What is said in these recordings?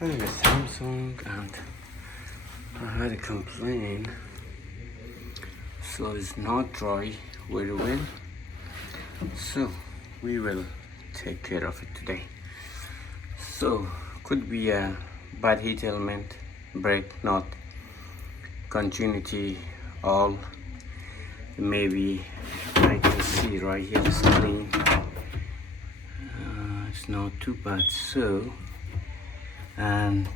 having a Samsung and I had a complaint, so it's not dry very well, so we will take care of it today. So could be a bad heat element, brake nut, continuity, all. Maybe I can see right here is clean. It's not too bad. So, and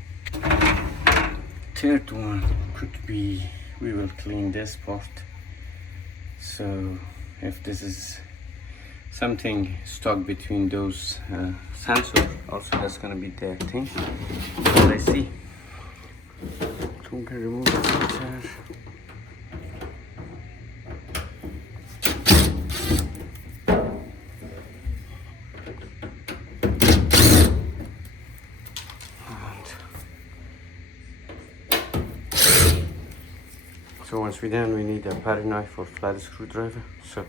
third one could be we will clean this part. So if this is something stuck between those sensors, also that's gonna be the thing. So let's see. So we can remove the sensor. So once we're done, we need a paring knife or flat screwdriver. So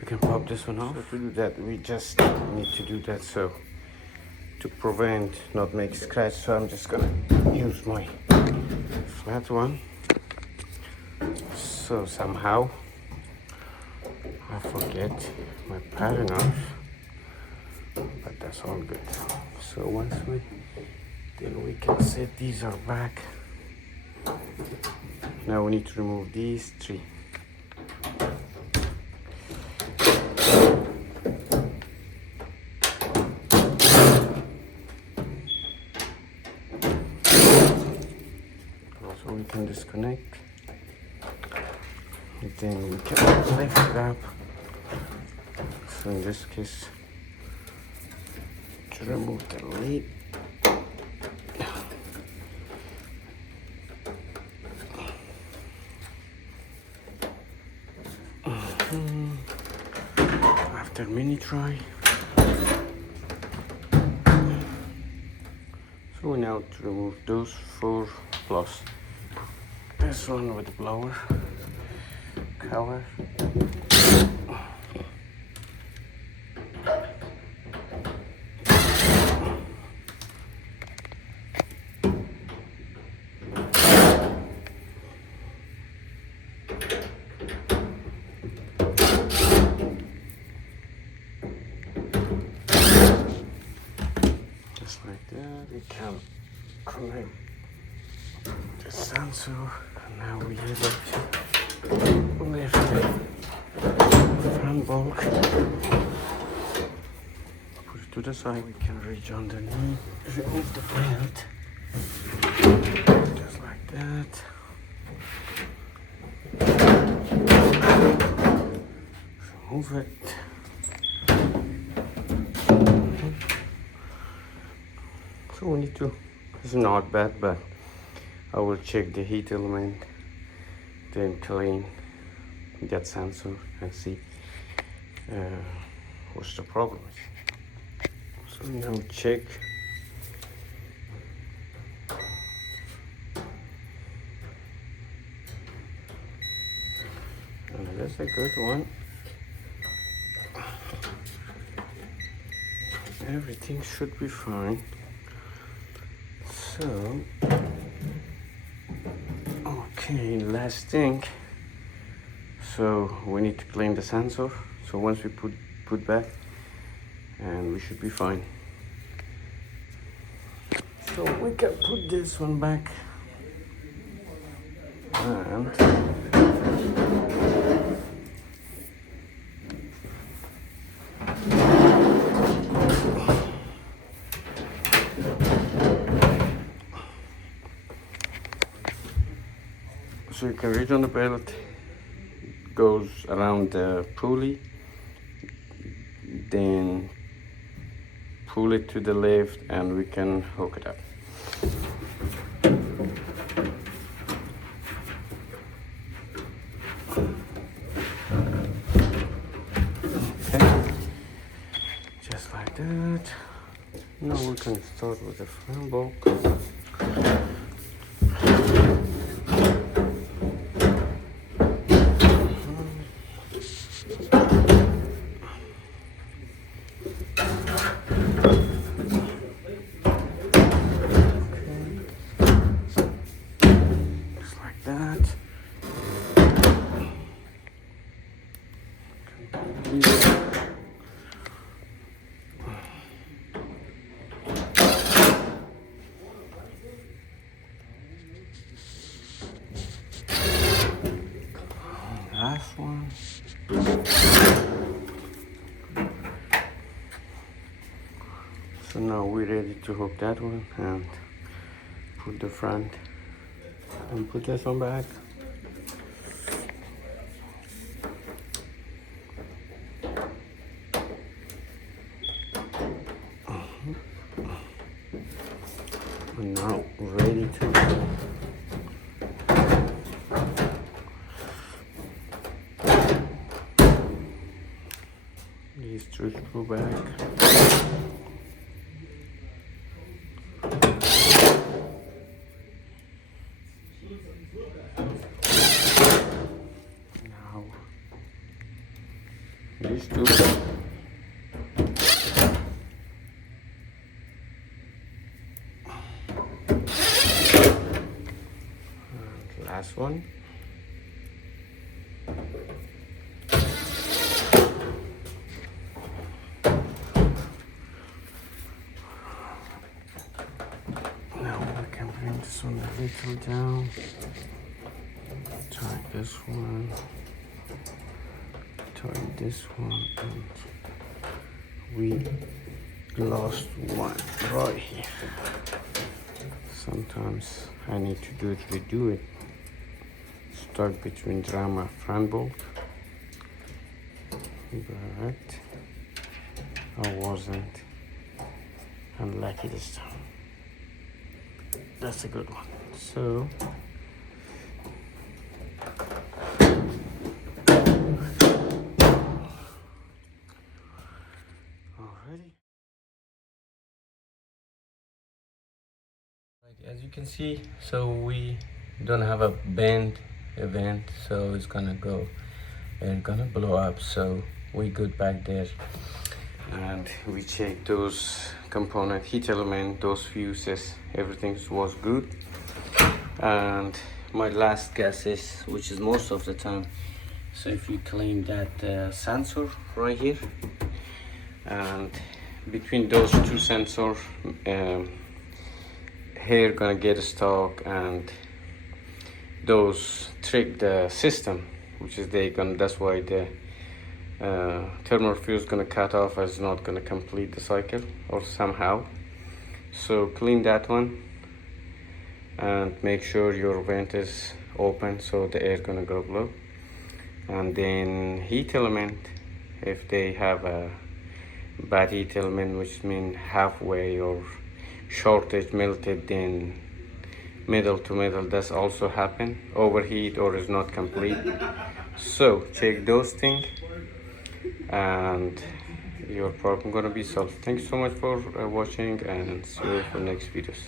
we can pop this one off. So to do that, we just need to do that. So to prevent not make scratch, so I'm just gonna use my flat one. So somehow I forget my paring knife, but that's all good. So once we can set these are back. Now we need to remove these three. Also we can disconnect. And then we can lift it up. So in this case, to remove the lid. After mini try, so we now to remove those 4 plus this one with the blower cover. Just like that, we can connect the sensor, and now we are able to lift the front bulk, put it to the side. We can reach underneath, remove the belt, just like that. Remove it. So we need to, it's not bad, but I will check the heat element, then clean that sensor and see what's the problem. So now check. And that's a good one. Everything should be fine. So, okay, last thing. So we need to clean the sensor. So once we put back, and we should be fine. So we can put this one back, and so you can reach on the belt, goes around the pulley, then pull it to the left and we can hook it up. Okay, just like that. Now we can start with the front bulk. Last one. So now we're ready to hook that one and put the front and put this one back. And now ready to go. These two screw back. Now these two. And last one. This one a little down, tie this one, tie this one, and we lost one right here. Sometimes I need to redo it. Stuck between drama front bolt, but I wasn't unlucky this time. That's a good one. So already. As you can see, so we don't have a bend event, so it's gonna go and gonna blow up. So we good back there, and we check those component, heat element, those fuses, everything was good. And my last guess is, which is most of the time, so if you clean that sensor right here, and between those two sensors, hair gonna get stuck, and those trick the system, which is that's why the thermal fuse gonna cut off, as not gonna complete the cycle or somehow. So clean that one and make sure your vent is open so the air gonna go blow. And then heat element, if they have a bad heat element, which means halfway or shortage melted, then metal to metal, that's also happen, overheat or is not complete. So check those things and your problem gonna be solved. Thanks so much for watching, and see you for next videos.